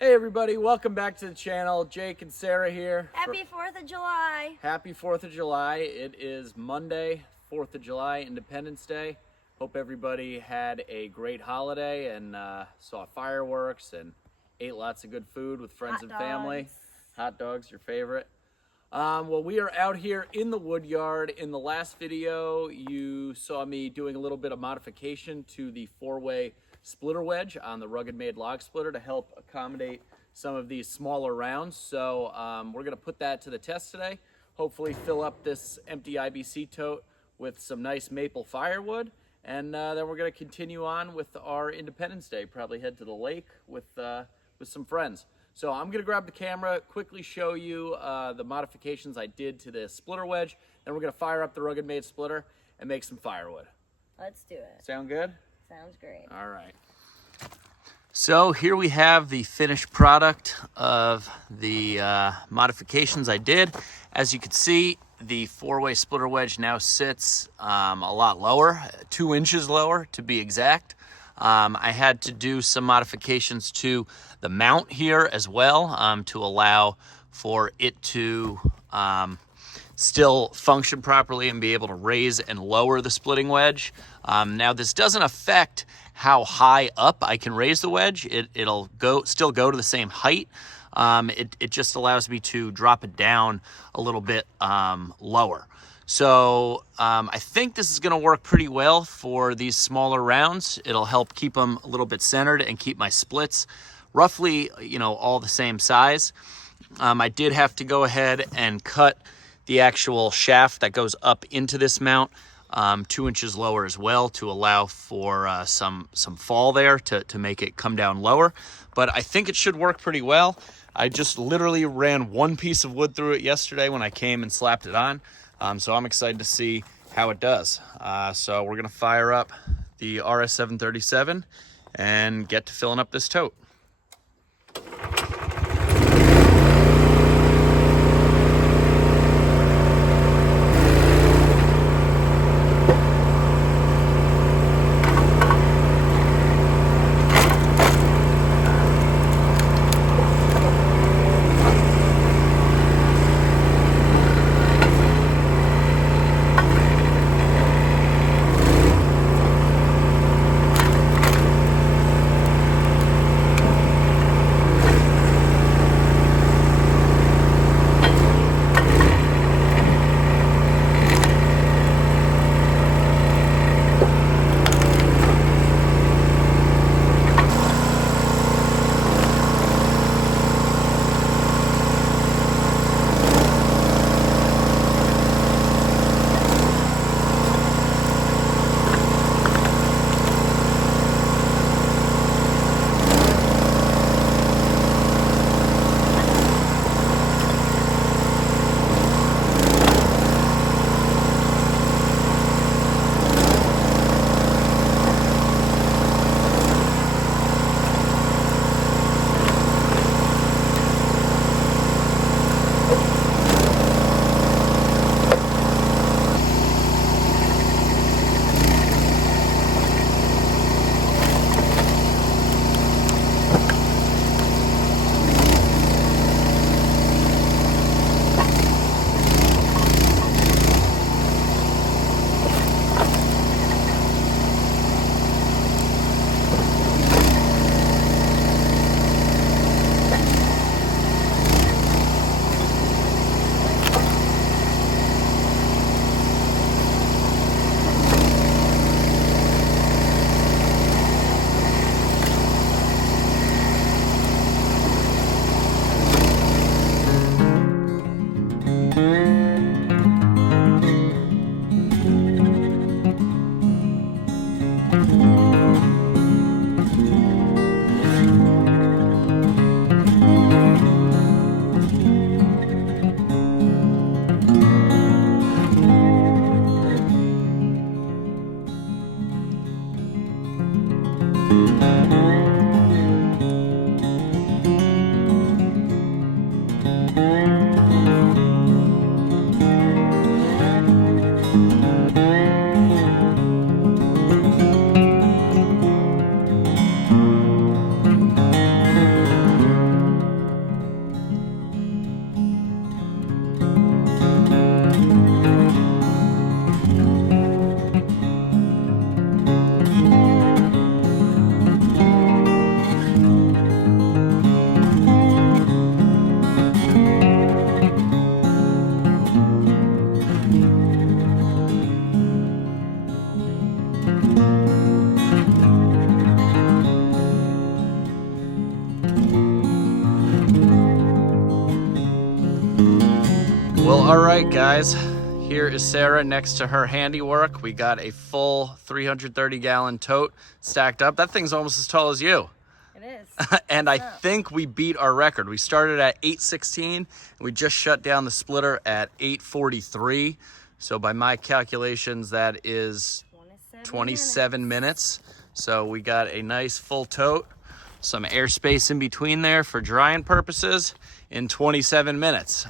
Hey everybody, welcome back to the channel. Jake and Sarah here. Happy 4th of July. Happy 4th of July. It is Monday, 4th of July, Independence Day. Hope everybody had a great holiday and saw fireworks and ate lots of good food with friends and family. Hot dogs, your favorite. Well, we are out here in the wood yard. In the last video, you saw me doing a little bit of modification to the four-way splitter wedge on the RuggedMade log splitter to help accommodate some of these smaller rounds. So we're gonna put that to the test today. Hopefully fill up this empty IBC tote with some nice maple firewood. And then we're gonna continue on with our Independence Day, probably head to the lake with some friends. So I'm gonna grab the camera, quickly show you the modifications I did to the splitter wedge. Then we're gonna fire up the RuggedMade splitter and make some firewood. Let's do it. Sound good? Sounds great. All right. So here we have the finished product of the modifications I did. As you can see, the four-way splitter wedge now sits a lot lower, 2 inches lower to be exact. I had to do some modifications to the mount here as well to allow for it to still function properly and be able to raise and lower the splitting wedge. Now this doesn't affect how high up I can raise the wedge. It'll still go to the same height. It just allows me to drop it down a little bit lower. So I think this is gonna work pretty well for these smaller rounds. It'll help keep them a little bit centered and keep my splits roughly, all the same size. I did have to go ahead and cut the actual shaft that goes up into this mount 2 inches lower as well to allow for some fall there to make it come down lower. But I think it should work pretty well. I just literally ran one piece of wood through it yesterday when I came and slapped it on. So I'm excited to see how it does. So we're gonna fire up the RS737 and get to filling up this tote. All right, guys, here is Sarah next to her handiwork. We got a full 330-gallon tote stacked up. That thing's almost as tall as you. It is. And I think we beat our record. We started at 8:16, and we just shut down the splitter at 8:43. So by my calculations, that is 27 minutes. So we got a nice full tote, some airspace in between there for drying purposes in 27 minutes.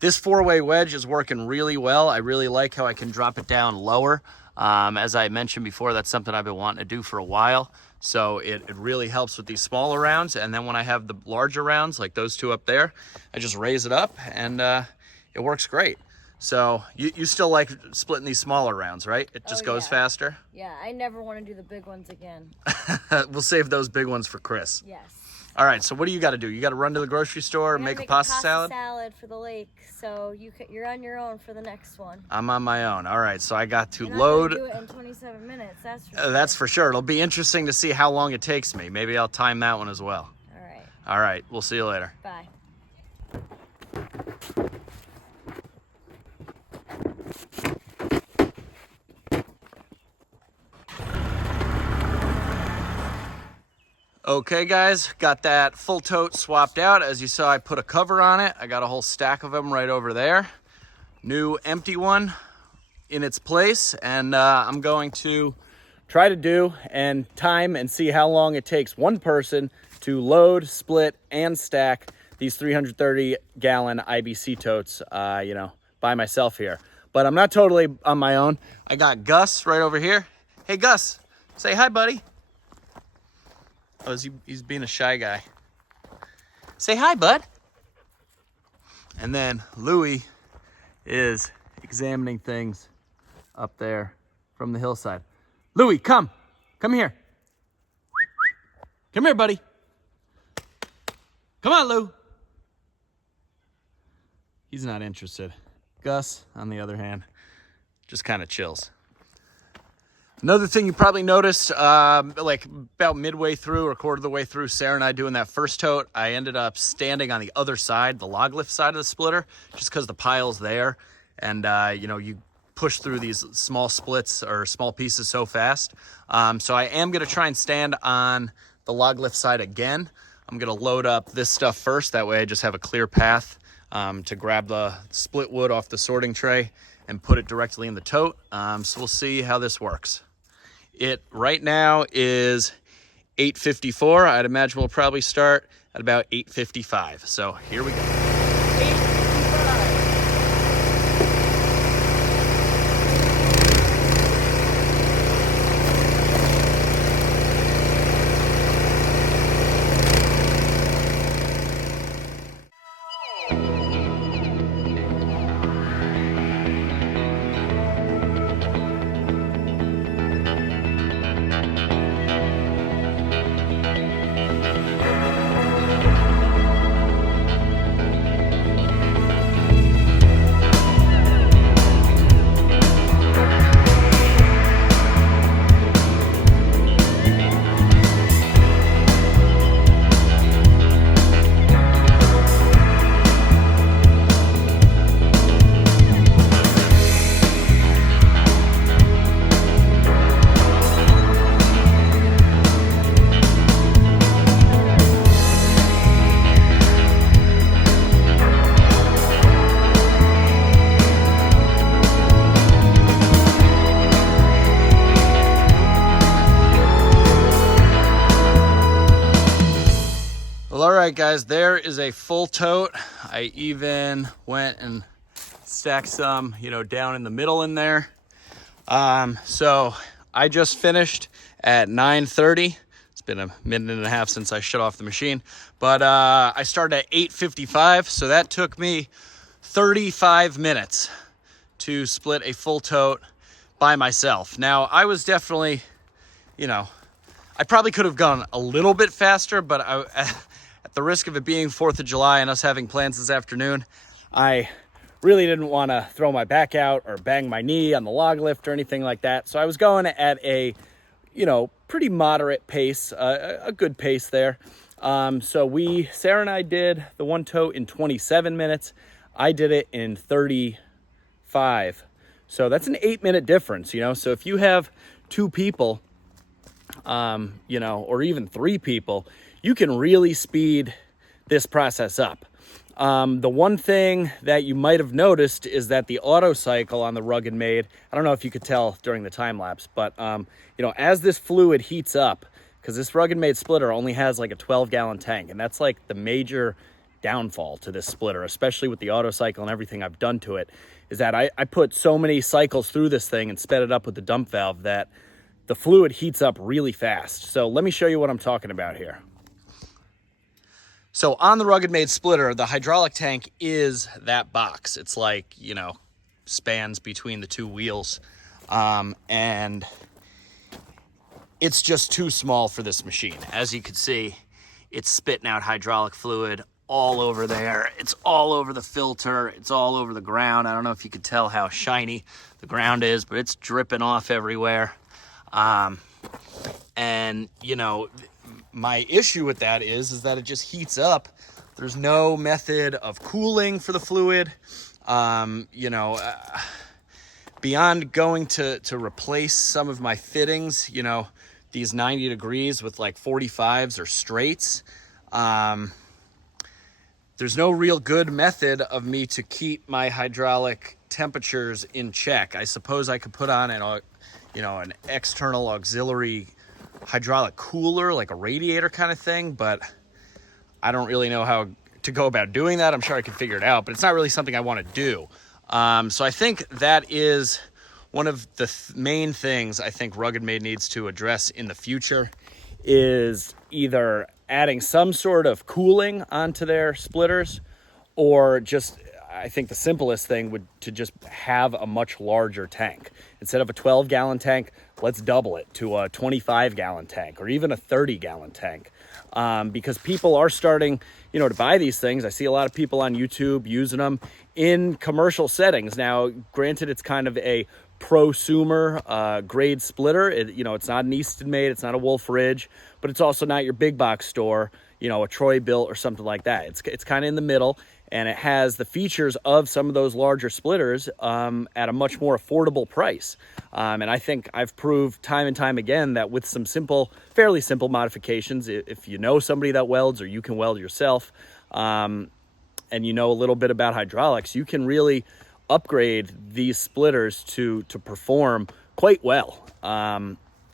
This four-way wedge is working really well. I really like how I can drop it down lower. As I mentioned before, that's something I've been wanting to do for a while. So it really helps with these smaller rounds. And then when I have the larger rounds, like those two up there, I just raise it up and it works great. So you still like splitting these smaller rounds, right? It just goes faster? Yeah, I never want to do the big ones again. We'll save those big ones for Chris. Yes. All right, so what do you got to do? You got to run to the grocery store and make a pasta salad? Salad for the lake, so you're on your own for the next one. I'm on my own. All right, so I got to You're not load. gonna do it in 27 minutes, that's for sure. That's for sure. It'll be interesting to see how long it takes me. Maybe I'll time that one as well. All right. All right, we'll see you later. Bye. Okay, guys, got that full tote swapped out. As you saw, I put a cover on it. I got a whole stack of them right over there. New empty one in its place, and I'm going to try to do and time and see how long it takes one person to load, split, and stack these 330-gallon IBC totes, by myself here. But I'm not totally on my own. I got Gus right over here. Hey, Gus, say hi, buddy. Oh, he's being a shy guy. Say hi, bud. And then Louie is examining things up there from the hillside. Louie, come here. Come here, buddy. Come on, Lou. He's not interested. Gus, on the other hand, just kind of chills. Another thing you probably noticed, like about midway through or quarter of the way through, Sarah and I doing that first tote, I ended up standing on the other side, the log lift side of the splitter, just because the pile's there. And, you push through these small splits or small pieces so fast. So I am going to try and stand on the log lift side again. I'm going to load up this stuff first. That way I just have a clear path to grab the split wood off the sorting tray and put it directly in the tote. So we'll see how this works. It right now is 8:54. I'd imagine we'll probably start at about 8:55. So here we go. 8:55. All right, guys, there is a full tote. I even went and stacked some, down in the middle in there. So I just finished at 9:30. It's been a minute and a half since I shut off the machine, but I started at 8:55. So that took me 35 minutes to split a full tote by myself. Now, I was definitely, I probably could have gone a little bit faster, but at the risk of it being 4th of July and us having plans this afternoon, I really didn't want to throw my back out or bang my knee on the log lift or anything like that. So I was going at a, pretty moderate pace, a good pace there. So Sarah and I did the one tote in 27 minutes. I did it in 35. So that's an 8-minute difference, you know? So if you have 2 people, you know, or even 3 people, you can really speed this process up. The one thing that you might have noticed is that the auto cycle on the RuggedMade, I don't know if you could tell during the time lapse, but, you know, as this fluid heats up, because this RuggedMade splitter only has like a 12-gallon tank, and that's like the major downfall to this splitter, especially with the auto cycle and everything I've done to it, is that I put so many cycles through this thing and sped it up with the dump valve that the fluid heats up really fast. So let me show you what I'm talking about here. So on the RuggedMade splitter, the hydraulic tank is that box. It's like, you know, spans between the 2 wheels. And it's just too small for this machine. As you can see, it's spitting out hydraulic fluid all over there. It's all over the filter. It's all over the ground. I don't know if you could tell how shiny the ground is, but it's dripping off everywhere. And, you know, my issue with that is that it just heats up. There's no method of cooling for the fluid. You know, beyond going to replace some of my fittings, you know, these 90 degrees with like 45s or straights, there's no real good method of me to keep my hydraulic temperatures in check. I suppose I could put on an, you know, an external auxiliary hydraulic cooler, like a radiator kind of thing, but I don't really know how to go about doing that. I'm sure I could figure it out, but it's not really something I want to do. So I think that is one of the main things I think RuggedMade needs to address in the future, is either adding some sort of cooling onto their splitters, or just, I think the simplest thing would to just have a much larger tank. Instead of a 12-gallon tank, let's double it to a 25-gallon tank, or even a 30-gallon tank. Because people are starting, you know, to buy these things. I see a lot of people on YouTube using them in commercial settings. Now, granted, it's kind of a prosumer grade splitter. You know, it's not an Easton made, it's not a Wolf Ridge, but it's also not your big box store, you know, a Troy Built or something like that. It's kind of in the middle, and it has the features of some of those larger splitters at a much more affordable price. And I think I've proved time and time again that with some simple, fairly simple modifications, if you know somebody that welds, or you can weld yourself, and you know a little bit about hydraulics, you can really upgrade these splitters to perform quite well.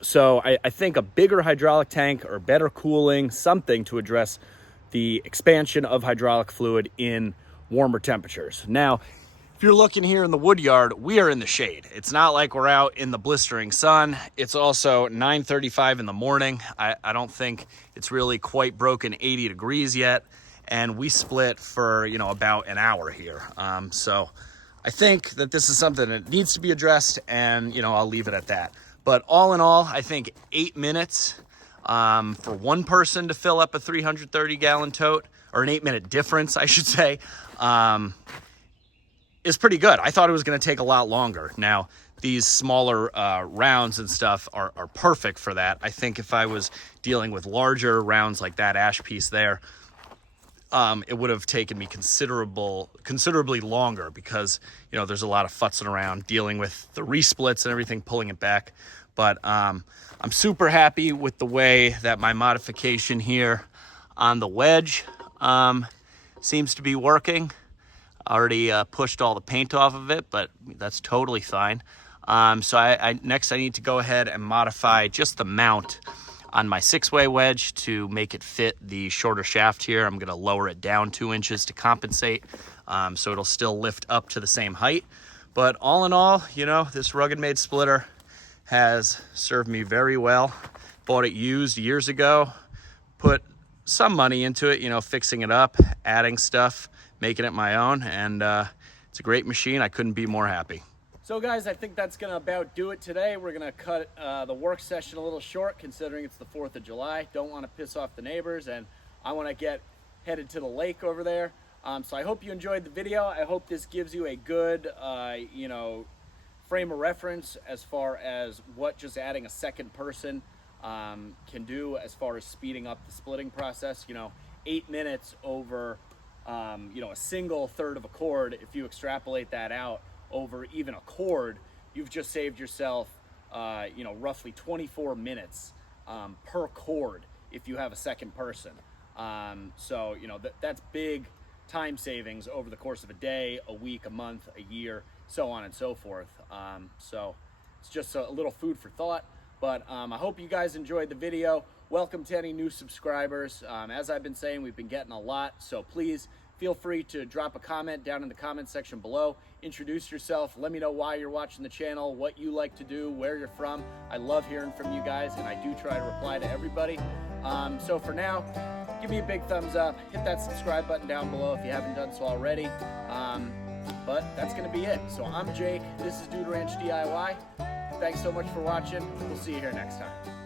So I think a bigger hydraulic tank or better cooling, something to address the expansion of hydraulic fluid in warmer temperatures. Now, if you're looking here in the wood yard, we are in the shade. It's not like we're out in the blistering sun. It's also 9:35 in the morning. I don't think it's really quite broken 80 degrees yet. And we split for, you know, about an hour here. So I think that this is something that needs to be addressed, and, you know, I'll leave it at that. But all in all, I think 8 minutes for one person to fill up a 330-gallon tote, or an 8-minute difference, I should say, is pretty good. I thought it was going to take a lot longer. Now, these smaller rounds and stuff are perfect for that. I think if I was dealing with larger rounds like that ash piece there, it would have taken me considerably longer, because, you know, there's a lot of futzing around dealing with the resplits and everything, pulling it back. But I'm super happy with the way that my modification here on the Wedge seems to be working. I already pushed all the paint off of it, but that's totally fine. So next I need to go ahead and modify just the mount on my 6-way wedge to make it fit the shorter shaft here. I'm going to lower it down 2 inches to compensate, so it'll still lift up to the same height. But all in all, you know, this RuggedMade splitter has served me very well. Bought it used years ago, put some money into it, you know, fixing it up, adding stuff, making it my own, and it's a great machine. I couldn't be more happy. So guys, I think that's gonna about do it today. We're gonna cut the work session a little short, considering it's the 4th of July. Don't want to piss off the neighbors, and I want to get headed to the lake over there. So I hope you enjoyed the video. I hope this gives you a good, you know, frame of reference as far as what just adding a second person can do as far as speeding up the splitting process. You know, 8 minutes over you know, a single third of a cord, if you extrapolate that out over even a cord, you've just saved yourself, you know, roughly 24 minutes per cord if you have a second person. So, you know, that's big time savings over the course of a day, a week, a month, a year, so on and so forth. So it's just a little food for thought, but I hope you guys enjoyed the video. Welcome to any new subscribers. As I've been saying, we've been getting a lot, so please feel free to drop a comment down in the comment section below. Introduce yourself, let me know why you're watching the channel, what you like to do, where you're from. I love hearing from you guys, and I do try to reply to everybody. So for now, give me a big thumbs up, hit that subscribe button down below if you haven't done so already. But that's gonna be it. So I'm Jake, this is Dude Ranch DIY. Thanks so much for watching. We'll see you here next time.